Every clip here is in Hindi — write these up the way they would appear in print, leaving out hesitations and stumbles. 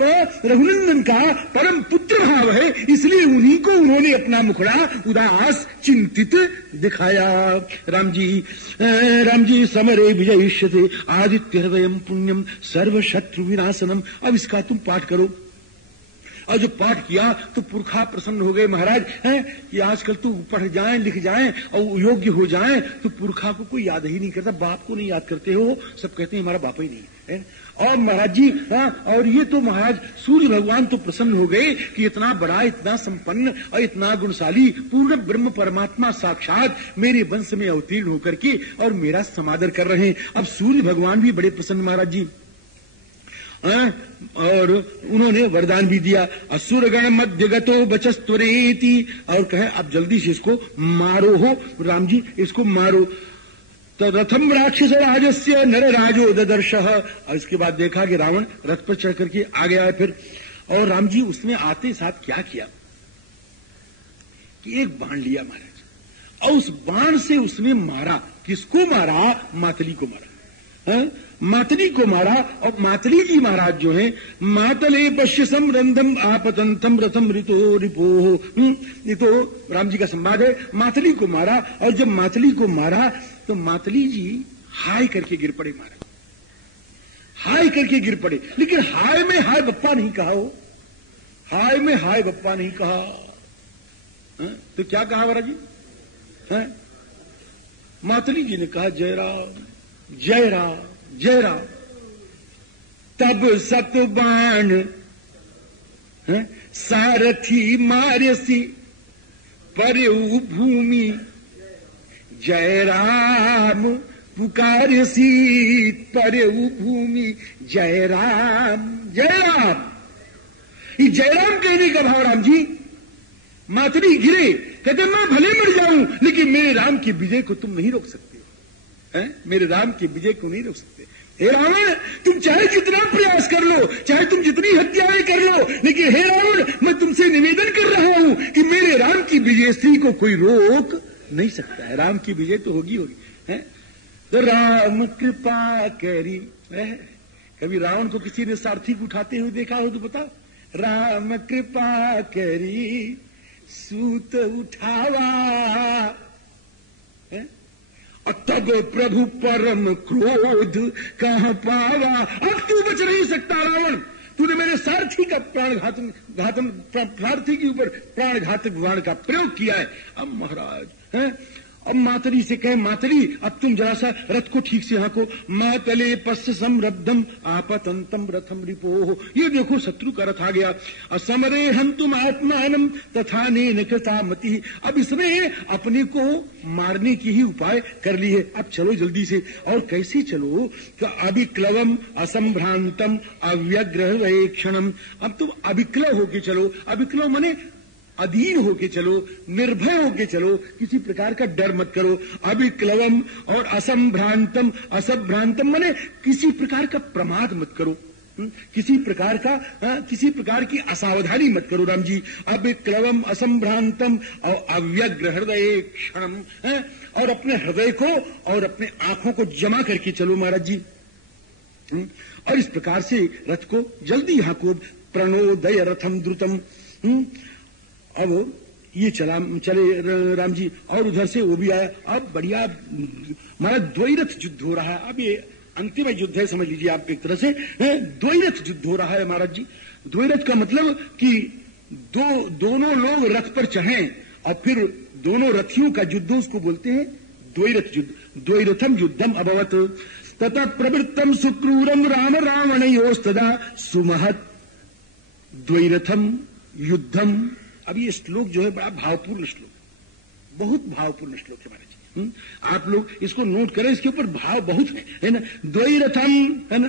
रघुनंदन का परम पुत्र भाव है, इसलिए उन्हीं को उन्होंने अपना मुखड़ा उदास चिंतित दिखाया। राम जी समरे विजयिष्यते आदित्य हृदयम पुण्यम सर्व शत्रु विनाशनम। अब इसका तुम पाठ करो। और जब पाठ किया तो पुरखा प्रसन्न हो गए। महाराज हैं कि आजकल तो पढ़ जाएं, लिख जाएं और योग्य हो जाएं तो पुरखा को कोई याद ही नहीं करता। बाप को नहीं याद करते हो, सब कहते हैं हमारा बाप ही नहीं है। और महाराज जी और ये तो महाराज सूर्य भगवान तो प्रसन्न हो गए कि इतना बड़ा, इतना संपन्न और इतना गुणशाली पूर्ण ब्रह्म परमात्मा साक्षात मेरे वंश में अवतीर्ण होकर के और मेरा समादर कर रहे हैं। अब सूर्य भगवान भी बड़े प्रसन्न महाराज जी। और उन्होंने वरदान भी दिया, असुरगण मध्य गतो बचस्तुरेति, और कहे अब जल्दी से इसको मारो हो राम जी, इसको मारो। तो रथम राक्षस राजस्य नर राजो ददर्शः। और इसके बाद देखा कि रावण रथ पर चढ़ करके आ गया है फिर। और राम जी उसने आते साथ क्या किया कि एक बाण लिया महाराज, और उस बाण से उसने मारा। किसको मारा? मातली को मारा। मातली को मारा। और मातली जी महाराज जो है, मातले पश्य समरंधम आपतंतम रथम ऋतो रिपो। ये तो राम जी का संवाद है। मातली को मारा, और जब मातली को मारा तो मातली जी हाय करके गिर पड़े महाराज, हाय करके गिर पड़े। लेकिन हाय में हाय बप्पा नहीं कहा हो, हाय में हाय बप्पा नहीं कहा। तो क्या कहा महाराज जी? मातली जी ने कहा जय राम जय राम जय राम। तब सतबाण सारथी मार्यसी परयु भूमि जय राम पुकारसी परयु भूमि जय राम जय राम। ये जय राम कहने का भाव राम जी। मातली गिरे, कहते मैं भले मर जाऊं लेकिन मेरे राम की विजय को तुम नहीं रोक सकते, मेरे राम की विजय को नहीं रोक सकते। हे रावण, तुम चाहे जितना प्रयास कर लो, चाहे तुम जितनी हत्याएं कर लो, लेकिन हे रावण मैं तुमसे निवेदन कर रहा हूं कि मेरे राम की विजय स्त्री को कोई रोक नहीं सकता है। राम की विजय तो होगी होगी है? तो राम कृपा करी। कभी रावण को किसी ने सारथी को उठाते हुए देखा हो तो बताओ। राम कृपा करी सूत उठावा, तब प्रभु परम क्रोध कहां पावा। अब तू बच नहीं सकता रावण, तूने मेरे सारथी का सारथी के ऊपर प्राणघातक बाण का प्रयोग किया है। अब महाराज अब मातली से कहे, मातली अब तुम जरा सा रथ को ठीक से हाँको। मातले पश्य समरब्धम आपतंतम रथम रिपोह। ये देखो शत्रु का रथ आ गया। असमरे हम तुम आत्मानम तथा ने कृता मति। अब इसने अपने को मारने की ही उपाय कर ली है। अब चलो जल्दी से। और कैसे चलो? तो अभिक्लवम असंभ्रांतम अव्यग्रह क्षणम। अब तुम अभिक्लव होके चलो। अभिक्लव मने अधीन होके चलो, निर्भय होके चलो, किसी प्रकार का डर मत करो। अभिक्लवम और असंभ्रांतम, असंभ्रांतम माने किसी प्रकार का प्रमाद मत करो, किसी प्रकार की असावधानी मत करो राम जी। अभिक्लवम असंभ्रांतम और अव्यग्र हृदय क्षणम, और अपने हृदय को और अपने आंखों को जमा करके चलो महाराज जी। और इस प्रकार से रथ को जल्दी हाँको। प्रणोदय रथम द्रुतम। अब ये चले राम जी। और उधर से वो भी आया। अब बढ़िया हमारा द्वैरथ युद्ध हो रहा है। अब ये अंतिम युद्ध है, समझ लीजिए आप एक तरह से। द्वैरथ युद्ध हो रहा है महाराज जी। द्वैरथ का मतलब कि दोनों लोग रथ पर चढ़े और फिर दोनों रथियों का युद्ध, उसको बोलते हैं द्वैरथ युद्ध। द्वैरथम युद्धम अभवत तथा प्रवृत्तम सुक्रूरम राम रावणयोस्तदा सुमहत द्वैरथम युद्धम। अब ये श्लोक जो है बड़ा भावपूर्ण श्लोक, बहुत भावपूर्ण श्लोक है महाराज जी। आप लोग इसको नोट करें, इसके ऊपर भाव बहुत है ना। द्वैरथम है ना,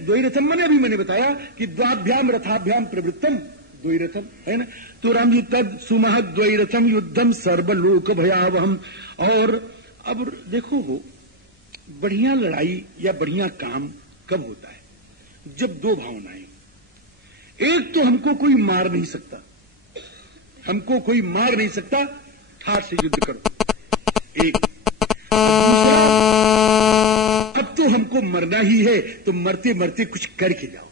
द्वैरथम मैंने अभी मैंने बताया कि द्वाभ्याम रथाभ्याम प्रवृत्तम द्वैरथम है ना। तो राम जी तब सुमहत द्वैरथम युद्धम सर्वलोक भयावहम। और अब देखो हो, बढ़िया लड़ाई या बढ़िया काम कब होता है? जब दो भावनाएं, एक तो हमको कोई मार नहीं सकता, हमको कोई मार नहीं सकता, ठाठ से युद्ध करो। एक दूसरा, अब तो हमको मरना ही है तो मरते मरते कुछ करके जाओ।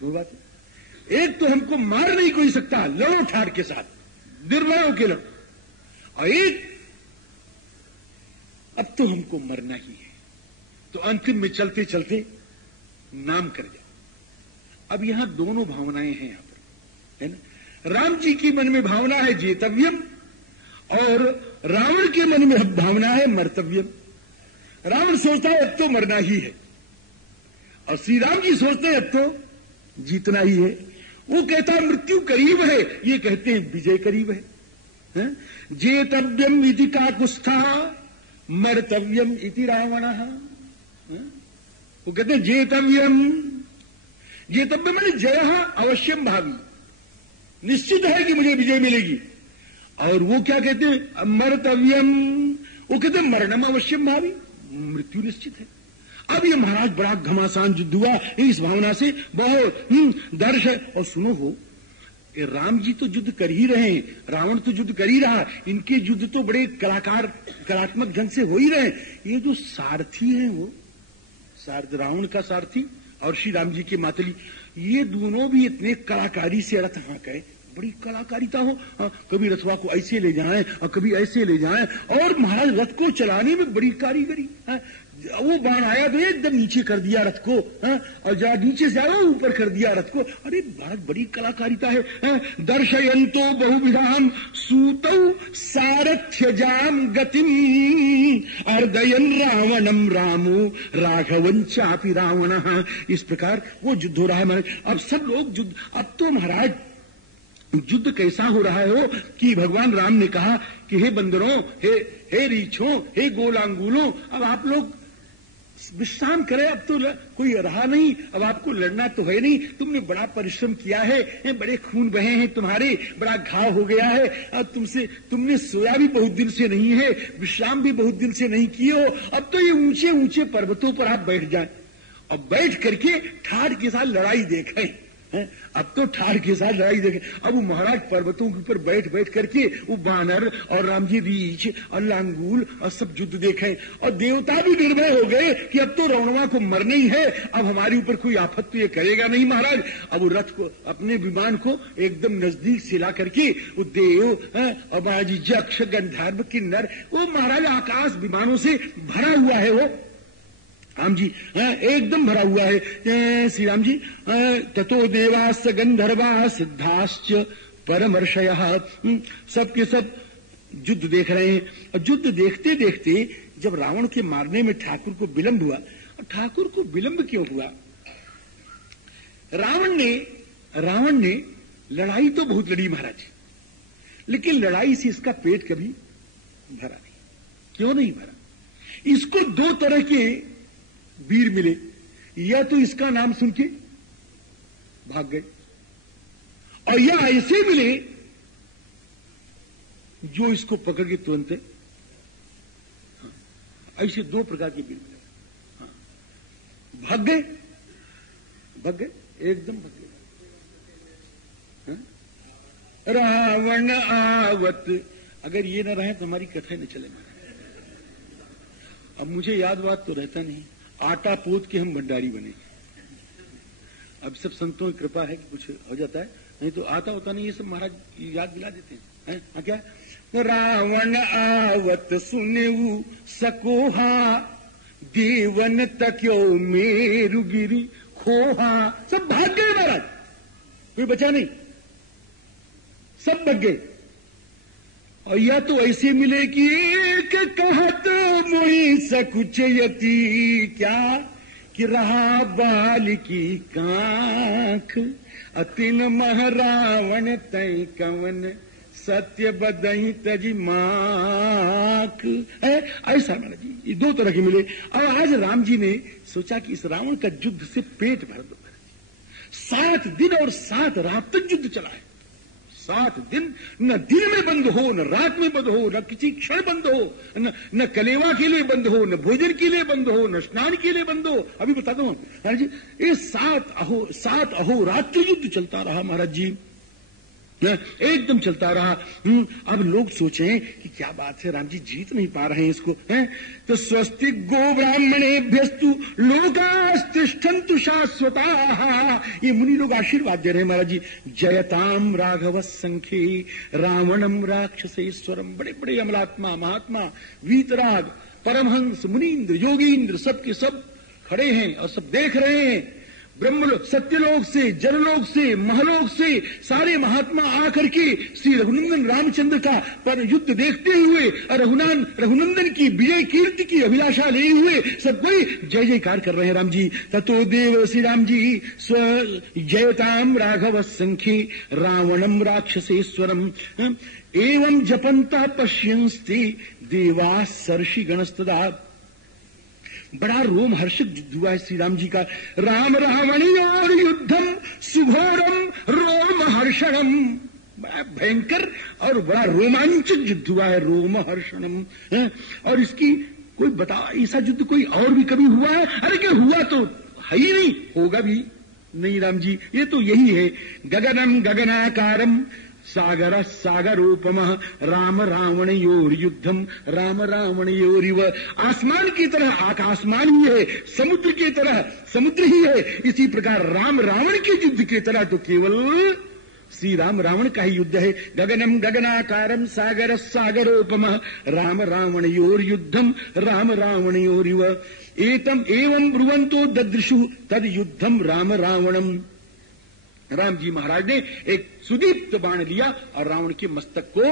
दो बात। एक तो हमको मार नहीं कोई सकता, लड़ो ठाड़ के साथ, निर्भयों के लड़ो, और एक अब तो हमको मरना ही है। तो अंतिम में चलते चलते नाम कर जाओ। अब यहां दोनों भावनाएं हैं यहां पर, है ना। राम जी की मन में भावना है जेतव्यम, और रावण के मन में भावना है मर्तव्यम। रावण सोचता है अब तो मरना ही है, और श्री राम जी सोचते हैं अब तो जीतना ही है। वो कहता है मृत्यु करीब है, ये कहते हैं विजय करीब है। जेतव्यम इति काकुत्स्था मर्तव्यम इति रावणः। वो कहते हैं जेतव्यम, जेतव्यम माने जय अवश्यम भावी, निश्चित है कि मुझे विजय मिलेगी। और वो क्या कहते हैं मर्तव्यम, वो कहते हैं मरणम अवश्यम भावी, मृत्यु निश्चित है। अब ये महाराज बड़ा घमासान युद्ध हुआ इस भावना से, बहुत दर्श है। और सुनो हो, राम जी तो युद्ध कर ही रहे हैं, रावण तो युद्ध कर ही रहा, इनके युद्ध तो बड़े कलात्मक ढंग से हो ही रहे। ये जो सारथी हैं, वो सारथ, रावण का सारथी और श्री राम जी की मातली, ये दोनों भी इतने कलाकारी से रथ हाँके, बड़ी कलाकारिता हो। कभी रथवा को ऐसे ले जाएं और कभी ऐसे ले जाएं, और महाराज रथ को चलाने में बड़ी कारीगरी। वो बाण आया तो एकदम नीचे कर दिया रथ को, और जरा नीचे से आया ऊपर कर दिया रथ को। अरे बहुत बड़ी कलाकारिता है। दर्शयंतो बहुविधाम सूतौ सारथ्यजाम गतिम अर्दयन रावणम रामो राघवन चापि रावणः। इस प्रकार वो युद्ध हो रहा है। अब सब लोग युद्ध, अब तो महाराज युद्ध कैसा हो रहा है हो कि भगवान राम ने कहा कि हे बंदरों, हे रीछों, हे गोलांगुलों, अब आप लोग विश्राम करें, अब तो कोई रहा नहीं, अब आपको लड़ना तो है नहीं, तुमने बड़ा परिश्रम किया है, बड़े खून बहे हैं तुम्हारे, बड़ा घाव हो गया है, अब तुमने सोया भी बहुत दिन से नहीं है, विश्राम भी बहुत दिन से नहीं किए हो, अब तो ये ऊंचे ऊंचे पर्वतों पर आप बैठ जाएं, अब बैठ करके ठाड़ के साथ लड़ाई देखें। अब तो ठाड़ के साथ लड़ाई देखें। अब वो महाराज पर्वतों के ऊपर बैठ बैठ करके वो बानर और राम जी रीछ और लांगूल और सब युद्ध देखें, और देवता भी निर्भय हो गए कि अब तो रावणवा को मरना ही है, अब हमारे ऊपर कोई आफत तो ये करेगा नहीं महाराज। अब वो रथ को, अपने विमान को एकदम नजदीक से ला करके वो देव और महाराज यक्ष गंधर्व किन्नर, वो महाराज आकाश विमानों से भरा हुआ है, वो राम जी एकदम भरा हुआ है श्री राम जी। ततो देवास गंधर्वा सिद्धाश्च परमर्षयः, सबके सब युद्ध देख रहे हैं। और युद्ध देखते देखते जब रावण के मारने में ठाकुर को विलंब हुआ, और ठाकुर को विलंब क्यों हुआ? रावण ने लड़ाई तो बहुत लड़ी महाराज, लेकिन लड़ाई से इसका पेट कभी भरा नहीं। क्यों नहीं भरा? इसको दो तरह के वीर मिले, या तो इसका नाम सुन के भाग गए, और या ऐसे मिले जो इसको पकड़ के तुरंत ऐसे दो प्रकार के वीर मिले। भाग गए एकदम भाग गए। रावण आवत, अगर ये न रहे तो हमारी कथा न चले। अब मुझे याद बात तो रहता नहीं, आटा पोत के हम भंडारी बने। अब सब संतों की कृपा है कि कुछ हो जाता है, नहीं तो आता होता नहीं, ये सब महाराज याद दिला देते हैं। हाँ क्या? रावण आवत सुनेऊ सकोहा, देवन तक्यो मेरु गिरी खोहा। सब भाग गए महाराज, कोई बचा नहीं, सब भाग गए। और या तो ऐसे मिले कि एक कहत मोहि सकुचयती, क्या कि रहा बाल की कांख, अतिन महरावण तय कवन सत्य बदही तजी माख। ऐसा महाराज जी, ये दो तरह के मिले। और आज राम जी ने सोचा कि इस रावण का युद्ध से पेट भर दो महाराज। 7 दिन और 7 रात तक युद्ध चला है। 7 दिन, न दिन में बंद हो, न रात में बंद हो, न किसी क्षण बंद हो, न कलेवा के लिए बंद हो, न भोजन के लिए बंद हो, न स्नान के लिए बंद हो। अभी बताता हूं महाराज जी, ये 7 अहोरात्र युद्ध चलता रहा महाराज जी। एकदम चलता रहा। अब लोग सोचें कि क्या बात है, राम जी जीत नहीं पा रहे हैं इसको, हैं? तो स्वस्ति गो ब्राह्मणेभ्यस्तु लोकास्तिष्ठन्तु शाश्वताः, ये मुनि लोग आशीर्वाद दे रहे हैं महाराज जी। जयताम राघव संख्ये रावणम राक्षसेश्वरम। बड़े बड़े अमलात्मा, महात्मा, वीतराग, परमहंस, मुनीन्द्र, योगीन्द्र सबके सब खड़े हैं और सब देख रहे हैं। ब्रह्मलोक, सत्यलोक से, जललोक से, महलोक से सारे महात्मा आकर के श्री रघुनंदन रामचंद्र का पर युद्ध देखते हुए और रघुनंदन की विजय कीर्ति की अभिलाषा लिए हुए सब कोई जय जयकार कर रहे हैं राम जी। ततो देव श्री राम जी स्व जयताम राघव संख्ये रावणम राक्षसेश्वरम एवं जपंता पश्यन्स्ते देवा सर्षि गणस्तदा। बड़ा रोमहर्षक युद्ध हुआ है श्री राम जी का। राम रावणयोर युद्धम सुघोरम रोमहर्षणम। बड़ा भयंकर और बड़ा रोमांचक युद्ध हुआ है, रोमहर्षणम। और इसकी कोई बता, ऐसा युद्ध कोई और भी कभी हुआ है? अरे क्या हुआ तो है ही नहीं, होगा भी नहीं राम जी। ये तो यही है, गगनम गगनाकारम सागर सागरोपम राम रावणयोर युद्धम राम रावणयोरिव। आसमान की तरह आकाशमान ही है, समुद्र की तरह समुद्र ही है। इसी प्रकार राम रावण के युद्ध की तरह तो केवल श्री राम रावण का ही युद्ध है। गगनम गगनाकारम सागर सागरोपम राम रावणयोर युद्धम राम रावणयोरिव एतम एवं ब्रुवंतो ददृशु तद युद्धम राम रावणम। राम जी महाराज ने एक सुदीप्त बाण लिया और रावण के मस्तक को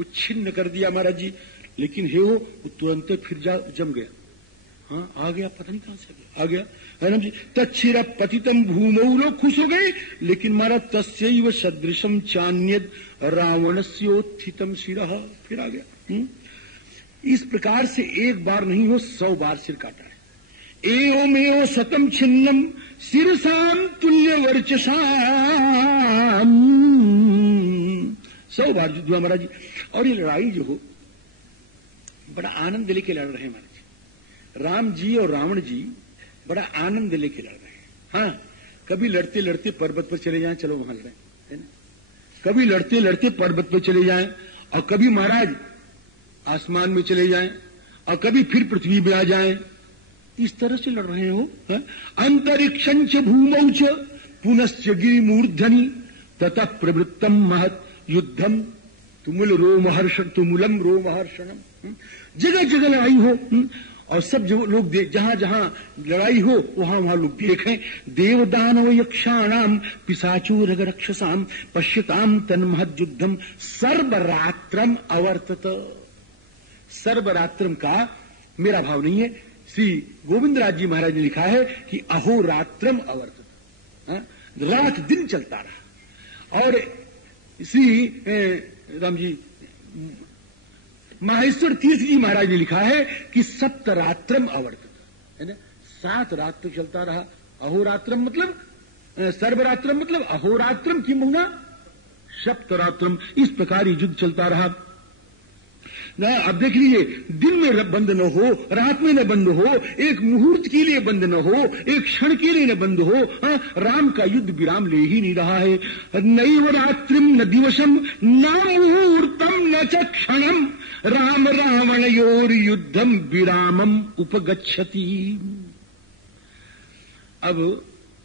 उच्छिन्न कर दिया महाराज जी। लेकिन हे वो तुरंत फिर जम गया। हाँ आ गया, पता नहीं कहां से आ गया राम जी। तच्छिर पतितम भूमौ, लोग खुश हो गए। लेकिन महाराज तस्यैव सदृशम चान्यद रावणस्योत्थितम शिरः, फिर आ गया। इस प्रकार से एक बार नहीं हो 100 बार सिर काटा है। एवमेव शतम छिन्नम शिरसाम तुल्य वर्चसाम। 100 बार युद्ध हुआ महाराज जी। और ये लड़ाई जो हो बड़ा आनंद लेके लड़ रहे हैं महाराज जी। राम जी और रावण जी बड़ा आनंद लेके लड़ रहे हैं। हाँ, कभी लड़ते लड़ते पर्वत पर चले जाएं, चलो वहां लड़ें, है ना? कभी लड़ते लड़ते पर्वत पर चले जाएं, और कभी महाराज आसमान में चले जाएं, और कभी फिर पृथ्वी में आ जाएं। इस तरह से लड़ रहे हो। अंतरिक्षं च भूमौ च पुनश्च गिरिमूर्धनि ततः प्रवृत्तम महत् युद्धम तुमुलम रोमहर्षणम। जगह जगह लड़ाई हो, और सब जो लोग जहां जहां लड़ाई हो वहां वहां लोग देखें। देवदानव यक्षाणाम पिशाचूर रक्षसाम पश्यताम तन्महत् युद्धम सर्वरात्रम अवर्तत। सर्वरात्रम का मेरा भाव नहीं है, श्री गोविंदराज जी महाराज ने लिखा है कि अहोरात्रम अवर्तत, रात दिन चलता रहा। और श्री राम जी माहेश्वर तीर्थ जी महाराज ने लिखा है कि सप्तरात्रम अवर्तत, है ना, 7 रात तक चलता रहा। अहोरात्रम मतलब सर्वरात्रम मतलब अहोरात्रम की मुना सप्तरात्रम। इस प्रकार युद्ध चलता रहा। अब देख लीजिए, दिन में बंद न हो, रात में न बंद हो, एक मुहूर्त के लिए बंद न हो, एक क्षण के लिए न बंद हो। राम का युद्ध विराम ले ही नहीं रहा है। नैव रात्रिम न दिवसम न मुहूर्तम न च क्षणम राम रावणयोर युद्धम विरामम उपगच्छति। अब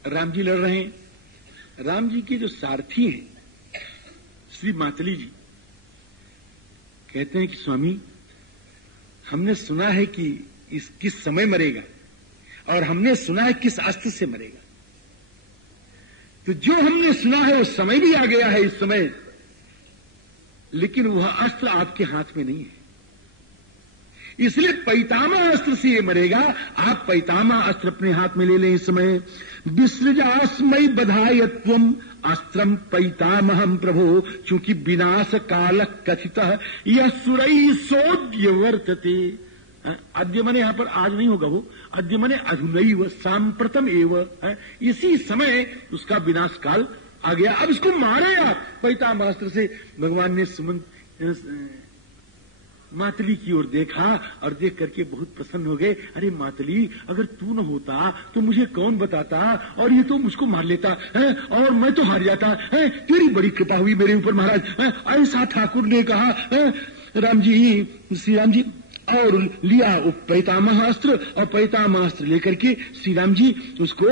राम जी लड़ रहे हैं। राम जी के जो सारथी हैं श्री मातली जी कहते हैं कि स्वामी हमने सुना है कि इस किस समय मरेगा, और हमने सुना है किस अस्त्र से मरेगा। तो जो हमने सुना है वो समय भी आ गया है इस समय, लेकिन वह अस्त्र आपके हाथ में नहीं है। इसलिए पैतामा अस्त्र से ये मरेगा। आप पैतामा अस्त्र अपने हाथ में ले लें इस समय। विसृजास्मय बधायत्वम अस्त्रम पैतामहम प्रभो, चूंकि विनाश काल कथित यह सुरई सोद्य वर्तते। अद्य मने यहां पर आज नहीं होगा, वो अद्य मने अधुनैव सांप्रतम एव, इसी समय उसका विनाश काल आ गया। अब इसको मारे आप पैतामह अस्त्र से। भगवान ने मातली की ओर देखा और देख करके बहुत प्रसन्न हो गए। अरे मातली, अगर तू न होता तो मुझे कौन बताता, और ये तो मुझको मार लेता है और मैं तो हार जाता है। तेरी बड़ी कृपा हुई मेरे ऊपर महाराज। ऐसा ठाकुर ने कहा राम जी, श्री राम जी, और लिया वो पैतामहास्त्र, और पैतामहास्त्र लेकर के श्री राम जी उसको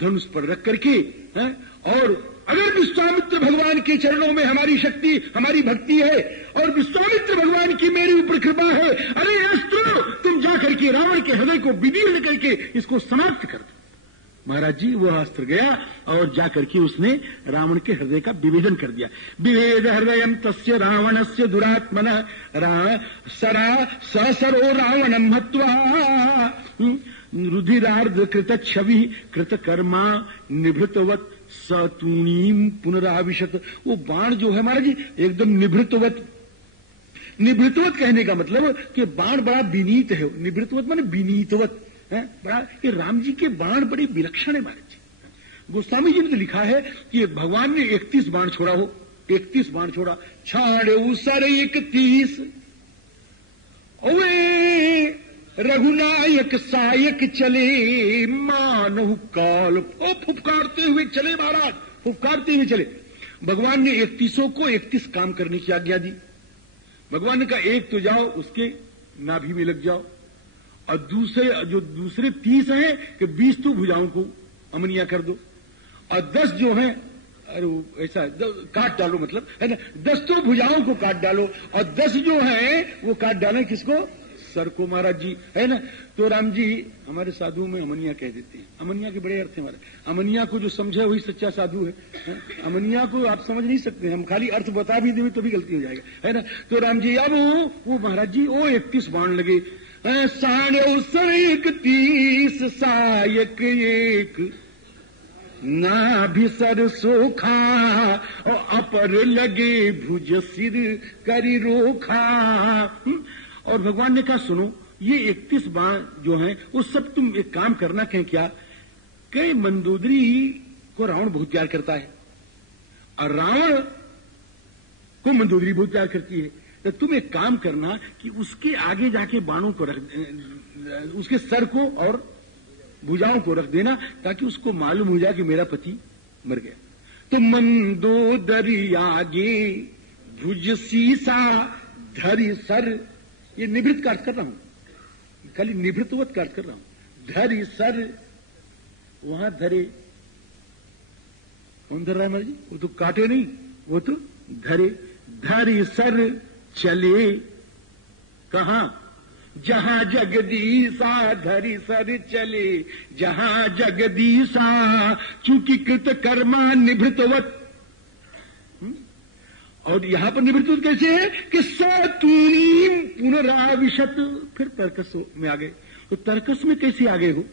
धनुष पर रख करके और अगर विश्वामित्र भगवान के चरणों में हमारी शक्ति, हमारी भक्ति है और विश्वामित्र भगवान की मेरे ऊपर कृपा है, अरे अस्त्र तुम जाकर के रावण के हृदय को विदीर्ण करके इसको समाप्त कर दो। महाराज जी वो अस्त्र गया और जाकर के उसने रावण के हृदय का विभेदन कर दिया। विभेद हृदयम तस्य रावणस्य दुरात्मन सरो रावणम हत्वा रुधिरार्ध कृत छवि कृत कर्मा निभृतवत सतूणीम पुनराविशत। वो बाण जो है महाराज जी एकदम निभृतवत। निभृतवत कहने का मतलब कि बाण बड़ा विनीत है। निभृतवत माने विनीतवत है बड़ा। ये राम जी के बाण बड़े विलक्षण है महाराज जी। गोस्वामी जी ने तो लिखा है कि भगवान ने 31 बाण छोड़ा हो, 31 बाण छोड़ा। छाड़े सर 31 ओए रघुनायक सायक चले मानव काल। ओ फुफकारते हुए चले महाराज, फुफकारते हुए चले। भगवान ने 31 को 31 काम करने की आज्ञा दी। भगवान ने कहा एक तो जाओ उसके नाभि में लग जाओ, और दूसरे 30 हैं कि 20 तो भुजाओं को अमनिया कर दो, और 10 जो हैं अरे ऐसा काट डालो, मतलब है ना, 10 तो भुजाओं को काट डालो, और 10 जो हैं वो काट डालें किसको? सर को महाराज जी, है ना। तो राम जी हमारे साधु में अमनिया कह देते हैं। अमनिया के बड़े अर्थ हैं महाराज। अमनिया को जो समझे वही सच्चा साधु है। अमनिया को आप समझ नहीं सकते, हम खाली अर्थ बता भी देंगे तो भी गलती हो जाएगा, है ना। तो राम जी अब वो महाराज जी वो 31 बाण लगे। 31 सायक एक नाभिसर सोखा, और अपर लगे भुज सिर करी रोखा। और भगवान ने कहा सुनो ये 31 बाण जो हैं वो सब तुम एक काम करना कहें क्या, कई मंदोदरी को रावण बहुत प्यार करता है और रावण को मंदोदरी बहुत प्यार करती है। तो तुम एक काम करना कि उसके आगे जाके बाणों को रख, उसके सर को और भुजाओं को रख देना, ताकि उसको मालूम हो जाए कि मेरा पति मर गया। तो मंदोदरी आगे भुज सीसा धरी सर, ये निभृत का अर्थ कर रहा हूं, खाली निभृतवत का अर्थ कर रहा हूं। धरी सर, वहां धरे, कौन धर रहा है महाराज जी? वो तो काटे नहीं, वो तो धरे। धरी सर चले कहां? जहां जगदीशा। धरी सर चले जहां जगदीशा, चूंकि कृत कर्मा निभृतवत। और यहां पर निवृत्त कैसे है कि सतूरीम पुनराविशत, फिर तर्कस में आ गए। तो तर्कस में कैसे आ गए हो?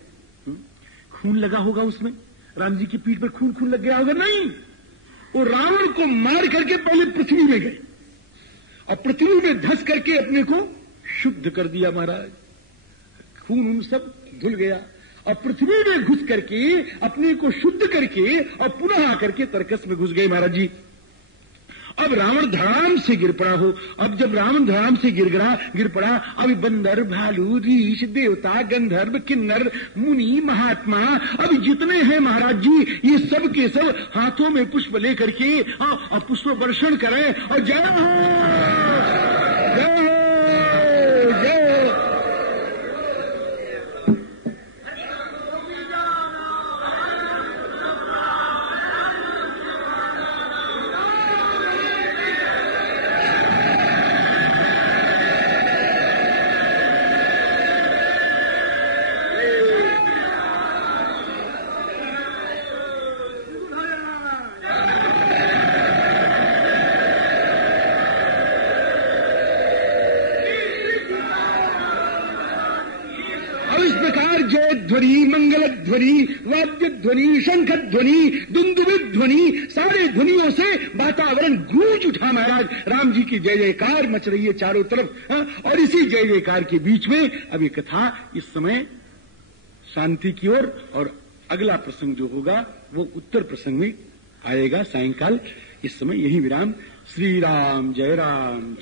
खून लगा होगा उसमें, राम जी की पीठ पर खून खून लग गया होगा? नहीं, वो रावण को मार करके पहले पृथ्वी में गए और पृथ्वी में धंस करके अपने को शुद्ध कर दिया महाराज। खून उन सब धुल गया और पृथ्वी में घुस करके अपने को शुद्ध करके और पुनः आकर के तर्कस में घुस गए महाराज जी। अब रावण धड़ाम से गिर पड़ा हो। अब जब रावण धड़ाम से गिर पड़ा, अब बंदर भालू ऋष देवता गंधर्व किन्नर मुनि महात्मा अब जितने हैं महाराज जी, ये सब के सब हाथों में पुष्प लेकर के और पुष्प वर्षण करें और जय हो जय हो जय हो। ध्वनि मंगल ध्वनि वाद्य ध्वनि शंख ध्वनि दुंदुभि ध्वनि, सारे ध्वनियों से वातावरण गूंज उठा महाराज। राम जी की जय जयकार मच रही है चारों तरफ। और इसी जय जयकार के बीच में अब ये कथा इस समय शांति की ओर, और अगला प्रसंग जो होगा वो उत्तर प्रसंग में आएगा सायंकाल। इस समय यही विराम। श्री राम जय जय राम,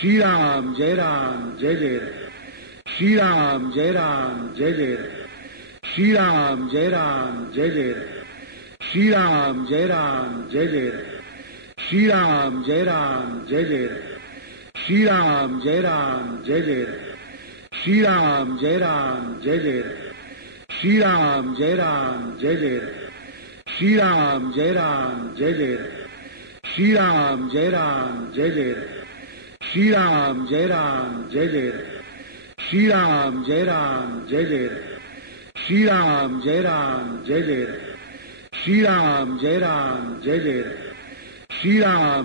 श्री राम जय जय राम, श्री राम जय जय राम, श्री राम जय जय राम, श्री राम जय जय राम, श्री राम जय जय राम, श्री राम जय जय राम, श्री राम जय जय राम, श्री राम जय जय राम, श्री राम जय जय राम, श्री राम जय जय राम, श्री राम जय जय राम, श्री राम जय जय राम, श्री राम जय जय राम, श्री राम जय जय राम, श्री राम